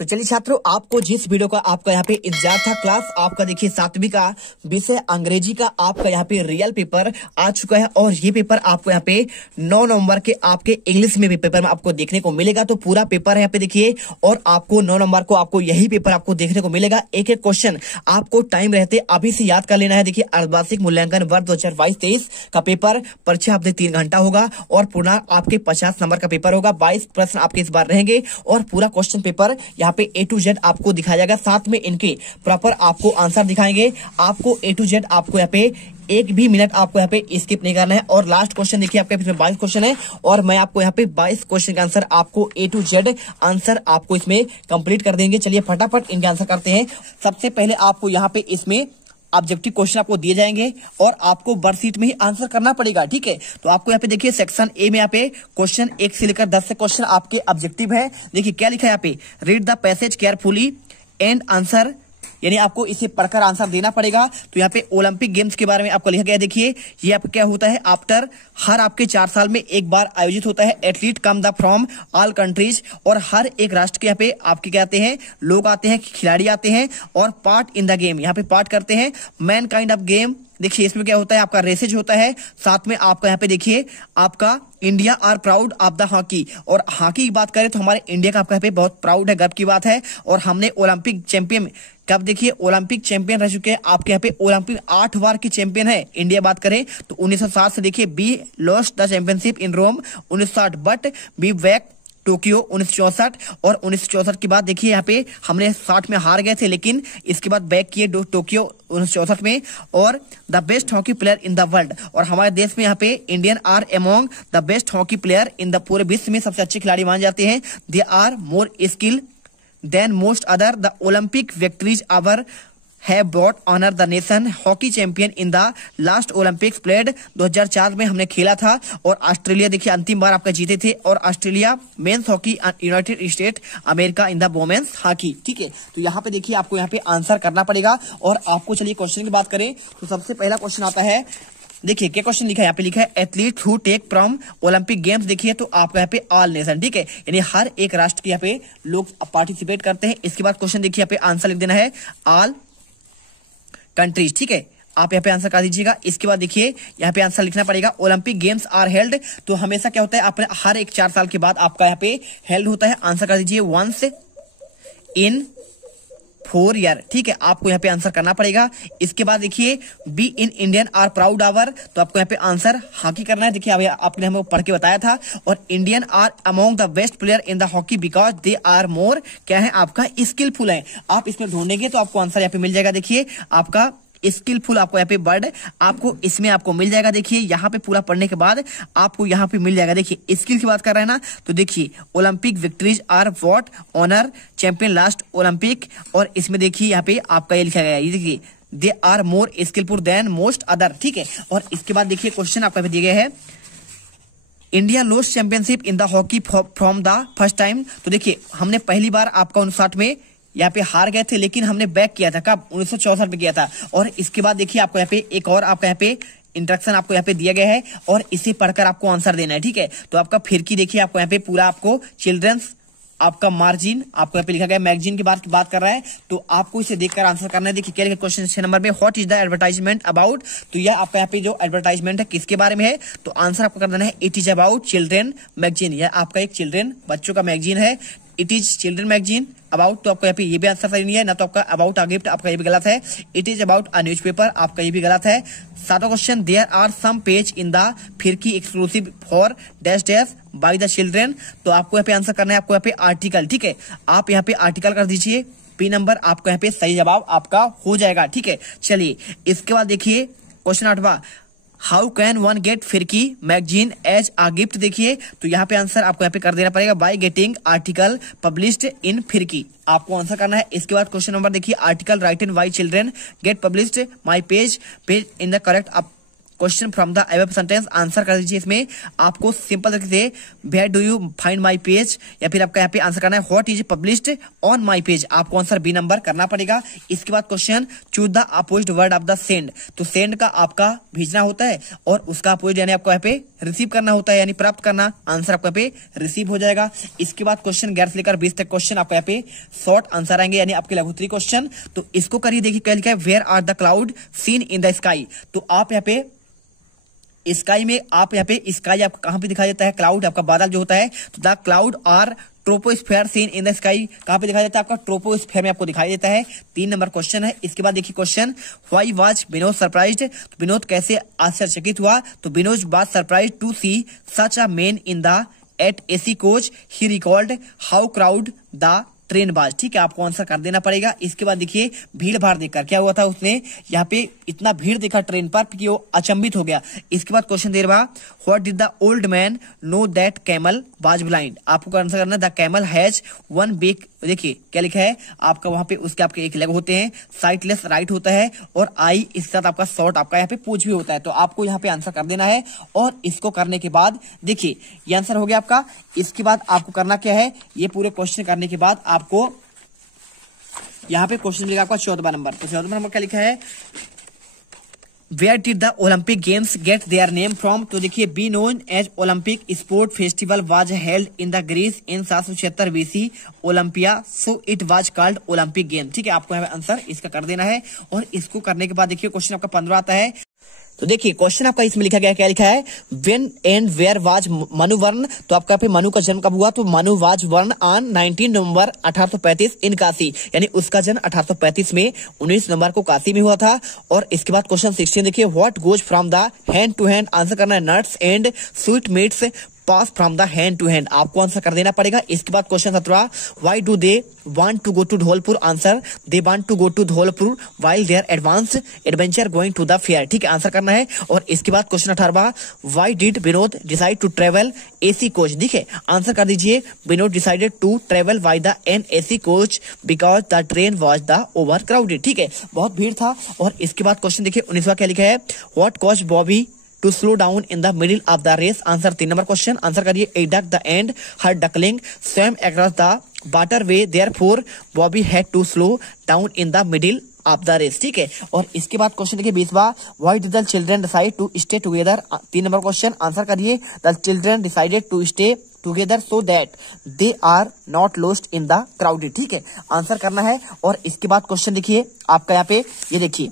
तो चलिए छात्रों, आपको जिस वीडियो का आपका यहाँ पे इंतजार था, क्लास आपका देखिए 7वीं का विषय अंग्रेजी का आपका यहाँ पे रियल पेपर आ चुका है। और ये पेपर आपको यहाँ पे 9 नवंबर के आपके इंग्लिश में भी पेपर में आपको देखने को मिलेगा। तो पूरा पेपर है यहाँ पे देखिए, और आपको 9 नवंबर को आपको यही पेपर आपको देखने को मिलेगा। एक एक क्वेश्चन आपको टाइम रहते अभी से याद कर लेना है। देखिए अर्धवार्षिक मूल्यांकन वर्ष 2022-23 का पेपर परीक्षा आपसे 3 घंटा होगा और पूर्ण आपके 50 नंबर का पेपर होगा। 22 प्रश्न आपके इस बार रहेंगे और पूरा क्वेश्चन पेपर यहाँ पे A to Z आपको दिखाया जाएगा। साथ में इनके प्रॉपर आपको आंसर दिखाएंगे। आपको A to Z आपको यहाँ पे एक भी मिनट आपको यहाँ पे स्किप नहीं करना है। और लास्ट क्वेश्चन देखिए, आपके इसमें 22 क्वेश्चन है और मैं आपको यहाँ पे 22 क्वेश्चन का आंसर आपको A to Z आंसर आपको इसमें कंप्लीट कर देंगे। चलिए फटाफट इनके आंसर करते हैं। सबसे पहले आपको यहाँ पे इसमें ऑब्जेक्टिव क्वेश्चन आपको दिए जाएंगे और आपको वर्कशीट में ही आंसर करना पड़ेगा, ठीक है। तो आपको यहाँ पे देखिए सेक्शन ए में यहाँ पे क्वेश्चन 1 से लेकर 10 से क्वेश्चन आपके ऑब्जेक्टिव है। देखिए क्या लिखा है यहाँ पे, read the passage carefully and answer, यानी आपको इसे पढ़कर आंसर देना पड़ेगा। तो यहाँ पे ओलंपिक गेम्स के बारे में आपको लिखा गया है। देखिए ये आपका क्या होता है, आफ्टर हर आपके 4 साल में एक बार आयोजित होता है। Athlete come the from all countries, और हर एक राष्ट्र के यहाँ पे आपके क्या आते हैं, लोग आते हैं, खिलाड़ी आते हैं और पार्ट इन द गेम, यहाँ पे पार्ट करते हैं। मैन काइंड ऑफ गेम, देखिए इसमें क्या होता है, आपका रेसेज होता है। साथ में आपका यहाँ पे देखिए आपका India are proud of the hockey, और हॉकी की बात करें तो हमारे इंडिया का आपका यहाँ पे बहुत प्राउड है, गर्व की बात है। और हमने ओलंपिक चैंपियन, कब देखिए ओलंपिक चैंपियन रह चुके हैं आपके यहाँ पे, ओलंपिक 8 बार की चैंपियन है इंडिया। बात करें तो 1907 से देखिए we lost the championship in Rome 1960, but we back Tokyo 1964, और 1964 के बाद देखिए यहाँ पे हमने 60 में हार गए थे, लेकिन इसके बाद बैक किए टोक्यो 1964 में। और the best hockey player in the world, और हमारे देश में यहाँ पे Indian are among the best hockey player in the, पूरे विश्व में सबसे अच्छे खिलाड़ी माने जाते हैं। They are more skill than most other, the Olympic victories our have brought honor the nation, hockey champion in the last Olympics played 2004 में हमने खेला था। और ऑस्ट्रेलिया देखिए अंतिम बार आपका जीते थे, और Australia men's hockey, United state America in the women's hockey, ठीक है। तो यहाँ पे देखिए आपको यहाँ पे आंसर करना पड़ेगा। और आपको चलिए क्वेश्चन की बात करें तो सबसे पहला क्वेश्चन आता है, देखिए क्या क्वेश्चन लिखा है, यहाँ पे लिखा है athlete who take from Olympic games. देखिए तो आपका यहाँ पे ऑल नेशन, ठीक है, यानी हर एक राष्ट्र के यहाँ पे लोग पार्टिसिपेट करते हैं। इसके बाद क्वेश्चन देखिए यहाँ पे आंसर लिख देना है ऑल कंट्रीज, ठीक है, आप यहाँ पे आंसर कर दीजिएगा। इसके बाद देखिए यहाँ पे आंसर लिखना पड़ेगा ओलंपिक गेम्स आर हेल्ड, तो हमेशा क्या होता है, अपने हर एक 4 साल के बाद आपका यहाँ पे हेल्ड होता है। आंसर कर दीजिए वंस इन 4 ईयर, ठीक है, आपको यहाँ पे आंसर करना पड़ेगा। इसके बाद देखिए we in Indian are proud our, तो आपको यहाँ पे आंसर हॉकी करना है। देखिए आपने हमें पढ़ के बताया था। और Indian are among the best player in the hockey because they are more, क्या है, आपका स्किलफुल है। आप इसमें ढूंढेंगे तो आपको आंसर यहाँ पे मिल जाएगा। देखिए आपका स्किलफुल आपको यहाँ पे वर्ड आपको इसमें आपको मिल जाएगा। देखिए यहाँ पे पूरा पढ़ने के बाद आपको यहाँ पे मिल जाएगा। देखिए स्किल की बात कर रहे हैं ना, तो देखिए Olympic victories are what honour champion last Olympic, और इसमें देखिए यहाँ पे आपका ये लिखा गया है, ये देखिए they are more skilful than most other, ठीक है। और इसके बाद देखिए क्वेश्चन आपका दिया गया है, India lost championship in the hockey from the first time. तो देखिए हमने पहली बार आपका 59 में यहाँ पे हार गए थे, लेकिन हमने बैक किया था, कब, 1964 में किया था। और इसके बाद देखिए आपको यहाँ पे एक और आपका यहाँ पे इंस्ट्रक्शन आपको यहाँ पे दिया गया है, और इसे पढ़कर आपको आंसर देना है, ठीक है। तो आपका फिर की देखिए आपको यहाँ पे पूरा आपको चिल्ड्रंस आपका मार्जिन आपको यहाँ पे लिखा गया, मैगजीन की बात कर रहा है, तो आपको इसे देखकर आंसर करना है। देखिए क्या लिखा क्वेश्चन 6 नंबर में, what is the advertisement about, तो यह आपका यहाँ पे जो एडवर्टाइजमेंट है किसके बारे में है, तो आंसर आपको कर देना है it is about children magazine. यह आपका एक चिल्ड्रेन बच्चों का मैगजीन है, it is children magazine. About तो आपका यहाँ पे ये भी आंसर सही नहीं है ना, तो आपका अबाउट अ गिफ्ट आपका ये भी गलत है। It is about a newspaper आपका ये भी गलत है। 7वां question, there are some page in the Firki exclusive for dash dash by the children, तो आपको यहाँ पे आंसर करना है, आपको यहाँ पे आर्टिकल, ठीक है, आप यहाँ पे आर्टिकल कर दीजिए। बी नंबर आपको यहाँ पे सही जवाब आपका हो जाएगा, ठीक है। चलिए इसके बाद देखिए क्वेश्चन 8वां, how can one get Firki magazine as a gift. देखिए तो यहाँ पे आंसर आपको यहाँ पे कर देना पड़ेगा, by getting article published in Firki, आपको आंसर करना है। इसके बाद क्वेश्चन नंबर देखिए, article written by children get published my page in the correct question from the above sentence, answer कर दीजिए इसमें। आपको सिंपल तरीके से where do you find my page, या फिर आपका यहाँ पे आंसर करना है what is published on my page, आपको आंसर बी नंबर करना पड़ेगा। इसके बाद question choose the opposite word of the send, तो सेंड का आपका भेजना होता है और उसका अपोजिट यानी आपको यहाँ पे रिसीव करना होता है, यानी प्राप्त करना, आंसर आपको यहाँ पे रिसीव हो जाएगा। इसके बाद क्वेश्चन 11 से लेकर 20 तक क्वेश्चन आपको यहाँ पे शॉर्ट आंसर आएंगे, यानी आपके लघु उत्तरीय क्वेश्चन। तो इसको करिए, देखिए क्या लिखा है, where are the cloud seen in the sky, तो आप यहाँ पे स्काई में, आप यहाँ पे स्काई आपको कहां पे दिखाई देता है, क्लाउड आपका बादल जो होता है, तो the cloud are troposphere seen in the sky, कहां पे दिखाई देता है, आपका ट्रोपोस्फेयर में आपको दिखाई देता है। 3 नंबर क्वेश्चन है। इसके बाद देखिए question why was Vinod surprised, तो विनोद कैसे आश्चर्यचकित हुआ, तो Vinod was surprised to see such a man in the eight AC coach, he recalled how crowd the train was, ठीक है, आपको आंसर कर देना पड़ेगा। इसके बाद देखिए भीड़ भाड़ देखकर क्या हुआ था, उसने यहाँ पे इतना भीड़ देखा ट्रेन पर कि वो अचंभित हो गया। इसके बाद question 13, what did the old man know that camel was blind, आपको आंसर करना है the camel has one big, देखिए क्या लिखा है आपका वहां पे, उसके आपके एक लेग होते हैं, साइटलेस राइट होता है, और आई इसके साथ आपका शॉर्ट आपका यहाँ पे पूछ भी होता है, तो आपको यहाँ पे आंसर कर देना है। और इसको करने के बाद देखिए ये आंसर हो गया आपका। इसके बाद आपको करना क्या है, ये पूरे क्वेश्चन करने के बाद आपको यहाँ पे क्वेश्चन मिलेगा आपका 14वां नंबर, तो 14वां नंबर क्या लिखा है, where did the Olympic games get their name from, तो देखिए be known as Olympic sport festival was held in the Greece in 776 BC Olympia, so it was called Olympic game, ठीक है, आपको यहाँ पे आंसर इसका कर देना है। और इसको करने के बाद देखिए क्वेश्चन आपका 15 आता है, तो देखिए क्वेश्चन आपका इसमें लिखा गया, क्या लिखा है, when and where was Manu born, तो आपका पे मनु का जन्म कब हुआ, तो Manu was born on 19 November 1835 in Kashi, यानी उसका जन्म 1835 में 19 नवंबर को काशी में हुआ था। और इसके बाद क्वेश्चन 16 देखिए, what goes from the hand to hand, answer करना है nuts and sweet meats pass from the hand to hand, आपको आंसर कर देना पड़ेगा। इसके बाद question 17, why do they want to go to Dholpur, answer they want to go to Dholpur while their advance adventure going to the fair, ठीक है, answer करना है। और इसके बाद question 18, why did Vinod decide to travel AC coach, देखिए answer कर दीजिए, Vinod decided to travel by the an AC coach because the train was the over crowded, ठीक है, बहुत भीड़ था। और इसके बाद क्वेश्चन देखिए 19वां क्या लिखा है, what cause Bobby to slow down in the middle of the race, answer 3 number question, answer करिए, a duck the and her duckling swam across the waterway therefore Bobby had to slow down in the middle of the race, ठीक है। और इसके बाद question देखिए 20वां, why did the children decide to stay together, 3 number question, answer करिए, the children decided to stay together so that they are not lost in the crowded, ठीक है, आंसर करना है। और इसके बाद क्वेश्चन देखिए आपका यहाँ पे, ये देखिए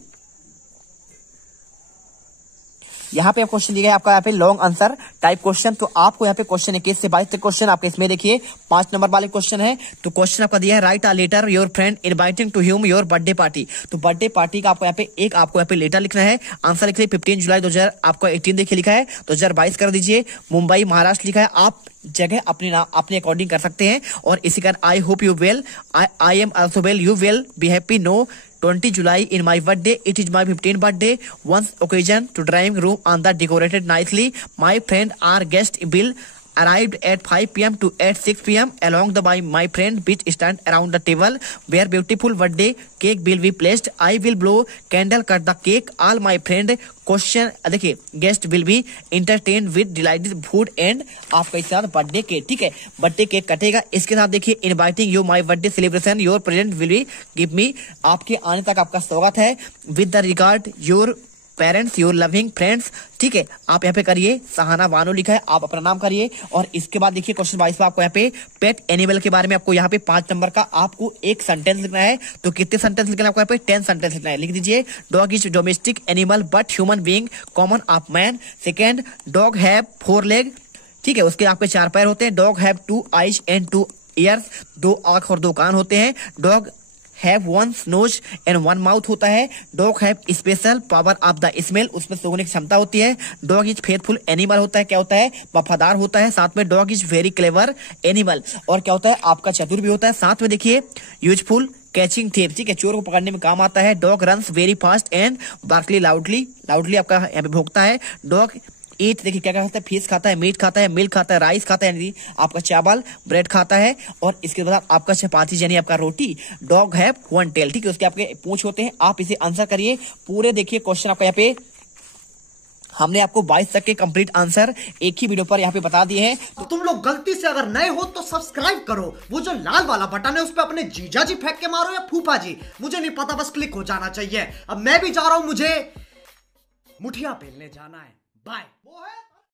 यहाँ पे क्वेश्चन दिया है आपका यहाँ पे लॉन्ग आंसर टाइप क्वेश्चन, तो आपको यहाँ पे क्वेश्चन 21 से 22 तक क्वेश्चन आपके इसमें देखिए 5 नंबर वाले क्वेश्चन है। तो क्वेश्चन आपका दिया है, write a letter your friend inviting to him your birthday party, तो बर्थडे पार्टी का आपको यहाँ पे एक आपको यहाँ पे लेटर लिखना है, आंसर लिख लीजिए 15 जुलाई 2018 देखिए लिखा है, 2022 कर दीजिए, मुंबई महाराष्ट्र लिखा है, आप जगह अपने अकॉर्डिंग कर सकते हैं। और इसी कारण I hope you well, I am also well, you will be happy, no 20 July in my birthday, it is my 15th birthday, once occasion to drawing room on the decorated nicely, my friend our guest will arrived at 5 p.m. to at 6 p.m. along the my friend which stand around the table where beautiful birthday cake will be placed, I will blow candle, cut the cake, all my friend question देखिए guest will be entertain with delighted food and आपका इसके साथ birthday cake, ठीक है, birthday cake कटेगा। इसके साथ देखिए inviting you my birthday celebration, your present will be give me, आपके आने तक आपका स्वागत है, with the regard your parents your loving friends, ठीक है, आप यहाँ पे करिए सहाना वानो लिखा है, आप अपना नाम करिए। और इसके बाद देखिए क्वेश्चन 22 में आपको यहाँ पे पेट एनिमल के बारे में आपको यहाँ पे 5 नंबर का आपको एक सेंटेंस लिखना है, तो कितने सेंटेंस लिखना है आपको यहाँ पे 10 सेंटेंस लिखना है, लिख दीजिए, dog is domestic animal but human being common of man, second dog have 4 leg, ठीक है, उसके आपके 4 पैर होते हैं, dog have 2 eyes and 2 ears, 2 आंख और 2 कान होते हैं, dog have 1 nose and 1 mouth होता है, dog have special power of the smell, उसमें सूंघने की क्षमता होती है, डॉग इज फेथफुल एनिमल होता है, क्या होता है, वफादार होता है, साथ में dog is very clever animal, और क्या होता है आपका चतुर भी होता है, साथ में देखिए यूजफुल कैचिंग थीव, ठीक है, चोर को पकड़ने में काम आता है, dog runs very fast and barkly loudly आपका यहाँ पे भौंकता है, डॉग ईट देखिए क्या खाता है, फिश खाता है, मीट खाता है, मिल्क खाता है, राइस खाता है, यानी आपका चावल, ब्रेड खाता है, और इसके बाद आपका चपाती यानी आपका रोटी, डॉग हैव 1 टेल, ठीक है, उसके आपके पूंछ होते हैं। आप इसे आंसर करिए पूरे, देखिए क्वेश्चन आपका यहाँ पे हमने आपको 22 तक के कंप्लीट आंसर एक ही वीडियो पर यहाँ पे बता दिए हैं। तो तुम लोग गलती से अगर नए हो तो सब्सक्राइब करो, वो जो लाल वाला बटन है उस पर अपने जीजा जी फेंक के मारो या फूफा जी, मुझे नहीं पता, बस क्लिक हो जाना चाहिए। अब मैं भी जा रहा हूं, मुझे मुठिया पेलने जाना है। बाय। वो है